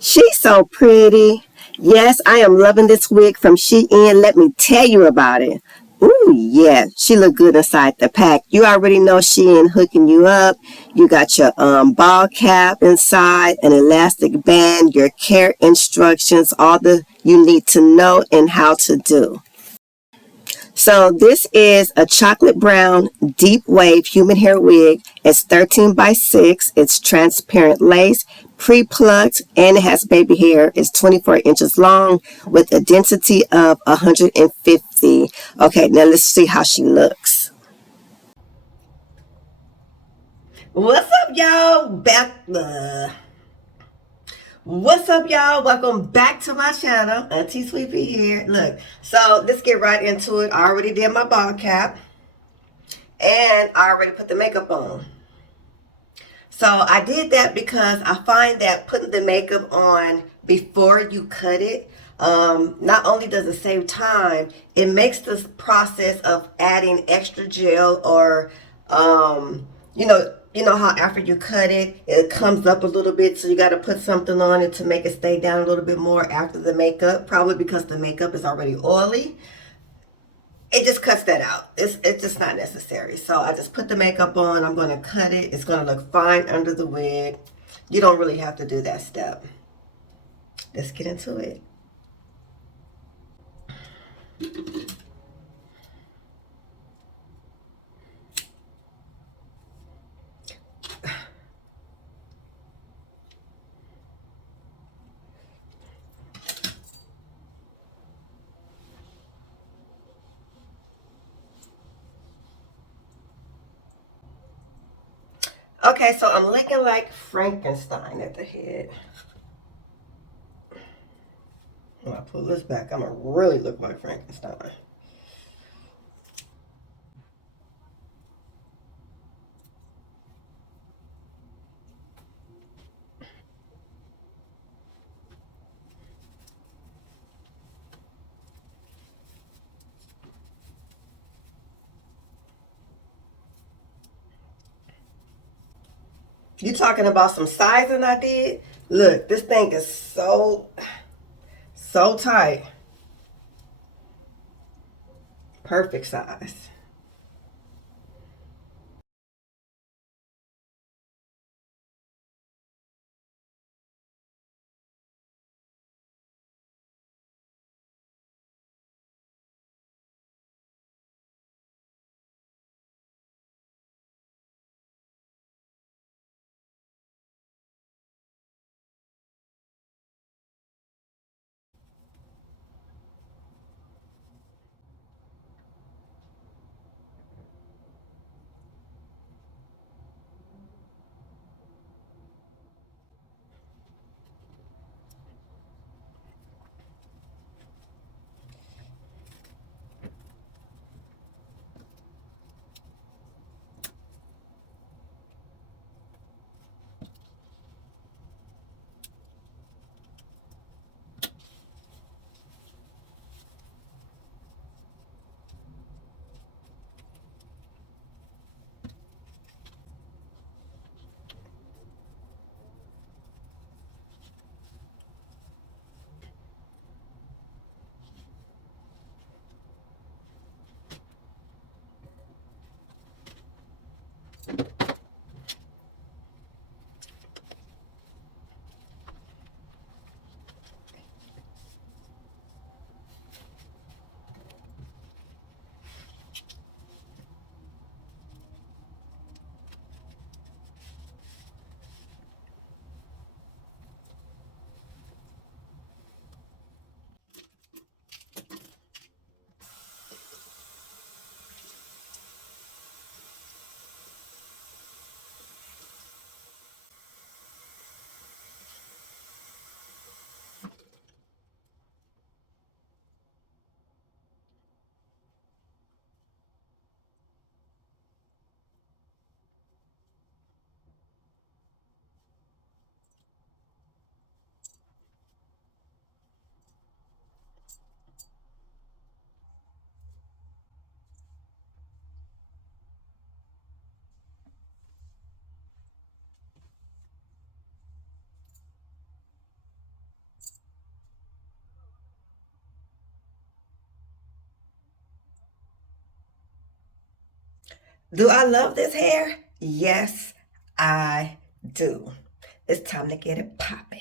She's so pretty. Yes, I am loving this wig from Shein. Let me tell you about it. Ooh, yeah, she look good inside the pack. You already know Shein hooking you up. You got your ball cap inside, an elastic band, your care instructions, all the you need to know and how to do. So this is a chocolate brown deep wave human hair wig. It's 13 by 6. It's transparent lace, pre-plucked, and it has baby hair. It's 24 inches long with a density of 150. Okay, now let's see how she looks. What's up, y'all? What's up, y'all? Welcome back to my channel. Auntie Sweepy here. Look, so let's get right into it. I already did my ball cap. And I already put the makeup on. So I did that because I find that putting the makeup on before you cut it, not only does it save time, it makes this process of adding extra gel or, you know how after you cut it, it comes up a little bit, so you got to put something on it to make it stay down a little bit more after the makeup, probably because the makeup is already oily. It just cuts that out. It's just not necessary. So I just put the makeup on. I'm going to cut it. It's going to look fine under the wig. You don't really have to do that step. Let's get into it. Okay, so I'm looking like Frankenstein at the head. When I pull this back, I'm going to really look like Frankenstein. You talking about some sizing I did? Look, this thing is so tight. Perfect size. Do I love this hair? Yes, I do. It's time to get it popping.